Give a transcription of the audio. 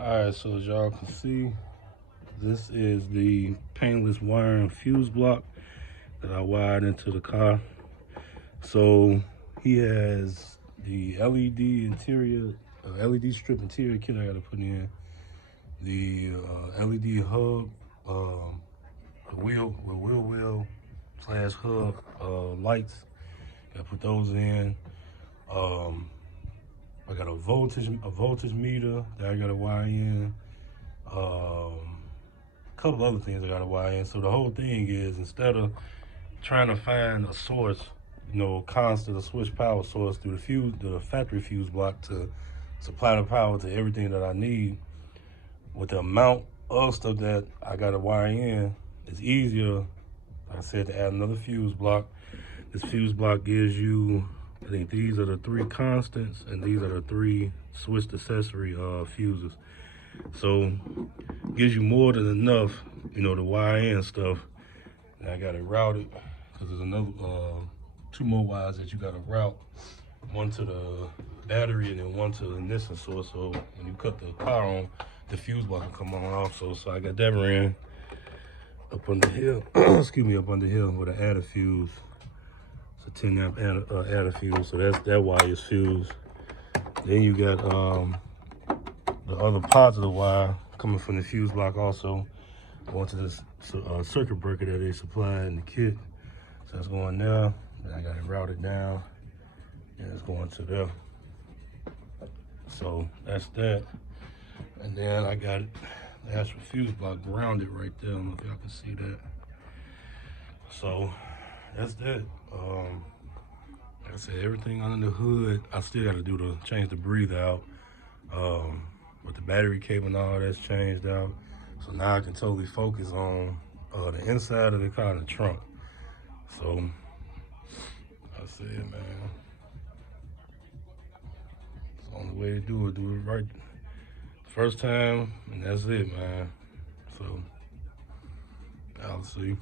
Alright, so as y'all can see, this is the painless wiring fuse block that I wired into the car. So he has the LED interior, LED strip interior kit I gotta put in, the LED hub, wheel slash hub lights. Gotta put those in. I got a voltage meter that I gotta wire in. A couple other things I gotta wire in. So the whole thing is, instead of trying to find a source, constant a switch power source through the factory fuse block to supply the power to everything that I need, with the amount of stuff that I gotta wire in, it's easier, like I said, to add another fuse block. This fuse block gives you, I think these are the 3 constants and these are the 3 switched accessory fuses. So gives you more than enough, to wire in stuff. And I got it routed because there's another 2 more wires that you got to route. One to the battery and then one to the ignition source. So when you cut the car on, the fuse block can come on also. So I got that ran up under here. Excuse me, up under here with an adder fuse. It's a 10 amp adder fuse. So that wire is fused. Then you got the other parts of the wire coming from the fuse block also going to this circuit breaker that they supplied in the kit. So that's going there. Then I got it routed down and it's going to there. So that's that. And then I got the actual fuse block grounded right there. I don't know if y'all can see that. So that's that. Like I said, everything under the hood, I still got to do to change the breather out. But the battery cable and all that's changed out. So now I can totally focus on the inside of the car and the trunk. So that's it, man. It's the only way to do it right first time, and that's it, man. So I'll see.